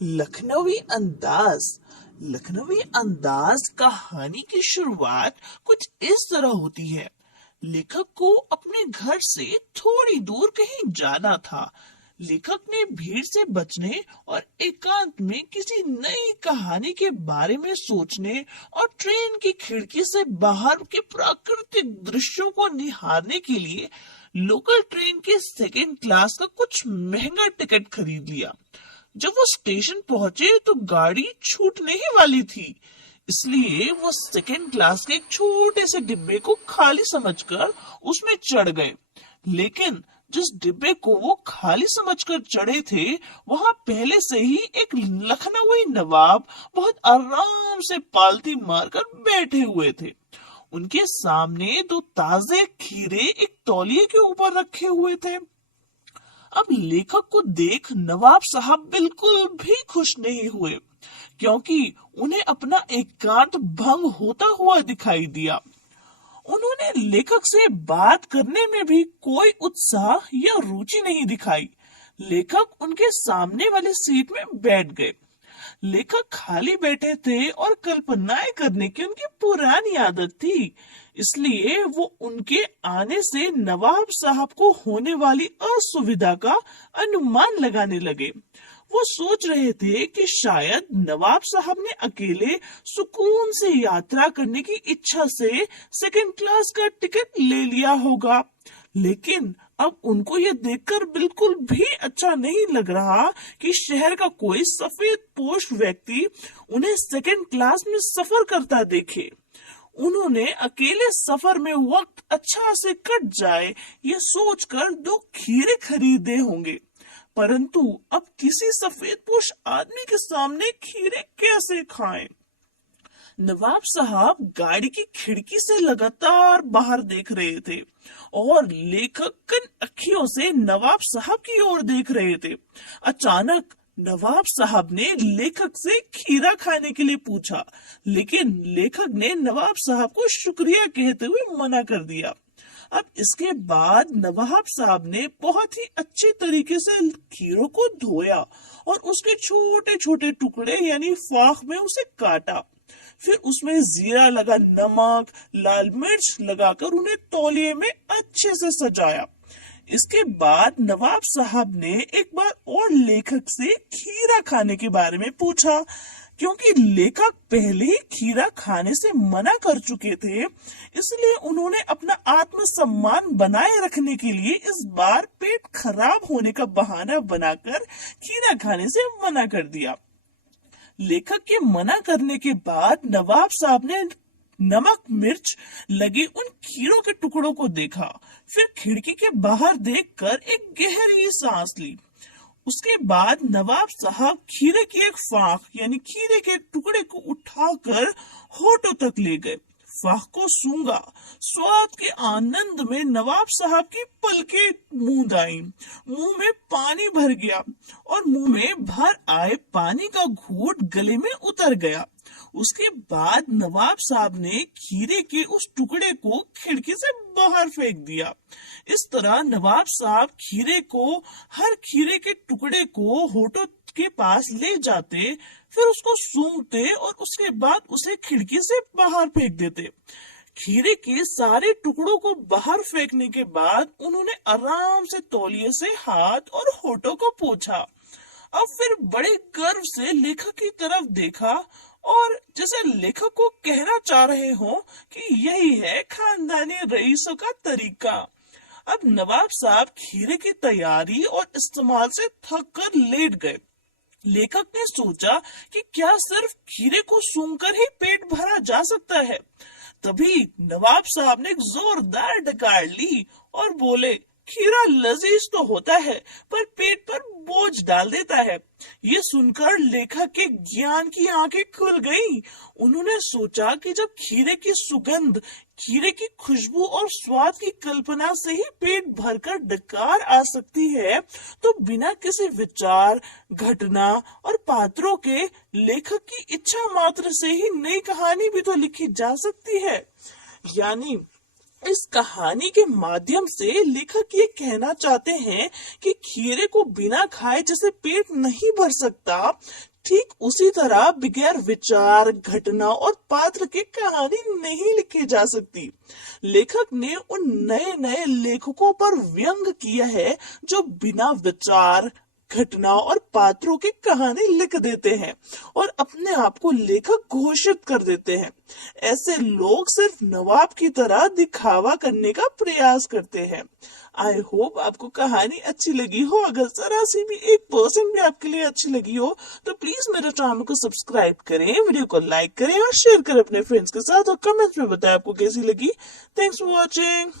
लखनवी अंदाज। लखनवी अंदाज कहानी की शुरुआत कुछ इस तरह होती है। लेखक को अपने घर से थोड़ी दूर कहीं जाना था। लेखक ने भीड़ से बचने और एकांत में किसी नई कहानी के बारे में सोचने और ट्रेन की खिड़की से बाहर के प्राकृतिक दृश्यों को निहारने के लिए लोकल ट्रेन के सेकेंड क्लास का कुछ महंगा टिकट खरीद लिया। जब वो स्टेशन पहुंचे तो गाड़ी छूटने ही वाली थी, इसलिए वो सेकेंड क्लास के एक छोटे से डिब्बे को खाली समझकर उसमें चढ़ गए। लेकिन जिस डिब्बे को वो खाली समझकर चढ़े थे, वहां पहले से ही एक लखनवी नवाब बहुत आराम से पालती मारकर बैठे हुए थे। उनके सामने दो ताजे खीरे एक तौलिए के ऊपर रखे हुए थे। अब लेखक को देख नवाब साहब बिल्कुल भी खुश नहीं हुए, क्योंकि उन्हें अपना एकांत भंग होता हुआ दिखाई दिया। उन्होंने लेखक से बात करने में भी कोई उत्साह या रुचि नहीं दिखाई। लेखक उनके सामने वाली सीट में बैठ गए। लेखक खाली बैठे थे और कल्पनाएं करने की उनकी पुरानी आदत थी, इसलिए वो उनके आने से नवाब साहब को होने वाली असुविधा का अनुमान लगाने लगे। वो सोच रहे थे कि शायद नवाब साहब ने अकेले सुकून से यात्रा करने की इच्छा से सेकंड क्लास का टिकट ले लिया होगा, लेकिन अब उनको ये देखकर बिल्कुल भी अच्छा नहीं लग रहा कि शहर का कोई सफेद पोश व्यक्ति उन्हें सेकंड क्लास में सफर करता देखे। उन्होंने अकेले सफर में वक्त अच्छा से कट जाए ये सोचकर दो खीरे खरीदे होंगे, परंतु अब किसी सफेद पोश आदमी के सामने खीरे कैसे खाएं? नवाब साहब गाड़ी की खिड़की से लगातार बाहर देख रहे थे और लेखक कन अखियों से नवाब साहब की ओर देख रहे थे। अचानक नवाब साहब ने लेखक से खीरा खाने के लिए पूछा, लेकिन लेखक ने नवाब साहब को शुक्रिया कहते हुए मना कर दिया। अब इसके बाद नवाब साहब ने बहुत ही अच्छे तरीके से खीरों को धोया और उसके छोटे छोटे टुकड़े यानी फाख में उसे काटा। फिर उसमें जीरा लगा नमक, लाल मिर्च लगाकर उन्हें तौलिए में अच्छे से सजाया। इसके बाद नवाब साहब ने एक बार और लेखक से खीरा खाने के बारे में पूछा। क्योंकि लेखक पहले ही खीरा खाने से मना कर चुके थे, इसलिए उन्होंने अपना आत्मसम्मान बनाए रखने के लिए इस बार पेट खराब होने का बहाना बनाकर खीरा खाने से मना कर दिया। लेखक के मना करने के बाद नवाब साहब ने नमक मिर्च लगे उन खीरों के टुकड़ों को देखा, फिर खिड़की के बाहर देखकर एक गहरी सांस ली। उसके बाद नवाब साहब खीरे की एक फाख यानी खीरे के टुकड़े को उठाकर होठों तक ले गए। फाख को सूंघा। स्वाद के आनंद में नवाब साहब की पलकें मूंद आई, मुंह में पानी भर गया और मुंह में भर आए पानी का घूंट गले में उतर गया। उसके बाद नवाब साहब ने खीरे के उस टुकड़े को खिड़की से बाहर फेंक दिया। इस तरह नवाब साहब हर खीरे के टुकड़े को होठों के पास ले जाते, फिर उसको सूंघते और उसके बाद उसे खिड़की से बाहर फेंक देते। खीरे के सारे टुकड़ों को बाहर फेंकने के बाद उन्होंने आराम से तौलिए से हाथ और होठों को पोंछा। अब फिर बड़े गर्व से लेखक की तरफ देखा और जैसे लेखक को कहना चाह रहे हो कि यही है खानदानी रईसों का तरीका। अब नवाब साहब खीरे की तैयारी और इस्तेमाल से थक कर लेट गए। लेखक ने सोचा कि क्या सिर्फ खीरे को सूंघकर ही पेट भरा जा सकता है। तभी नवाब साहब ने एक जोरदार डकार ली और बोले, खीरा लजीज तो होता है पर पेट पर बोझ डाल देता है। ये सुनकर लेखक के ज्ञान की आंखें खुल गईं। उन्होंने सोचा कि जब खीरे की सुगंध, खीरे की खुशबू और स्वाद की कल्पना से ही पेट भरकर डकार आ सकती है, तो बिना किसी विचार, घटना और पात्रों के लेखक की इच्छा मात्र से ही नई कहानी भी तो लिखी जा सकती है। यानी इस कहानी के माध्यम से लेखक ये कहना चाहते हैं कि खीरे को बिना खाए जैसे पेट नहीं भर सकता, ठीक उसी तरह बगैर विचार, घटना और पात्र के कहानी नहीं लिखी जा सकती। लेखक ने उन नए नए लेखकों पर व्यंग किया है जो बिना विचार, घटना और पात्रों की कहानी लिख देते हैं और अपने आप को लेखक घोषित कर देते हैं। ऐसे लोग सिर्फ नवाब की तरह दिखावा करने का प्रयास करते हैं। आई होप आपको कहानी अच्छी लगी हो। अगर जरा सी भी 1% भी आपके लिए अच्छी लगी हो तो प्लीज मेरे चैनल को सब्सक्राइब करें, वीडियो को लाइक करें और शेयर करें अपने फ्रेंड्स के साथ और कमेंट्स में बताएं आपको कैसी लगी। Thanks for watching.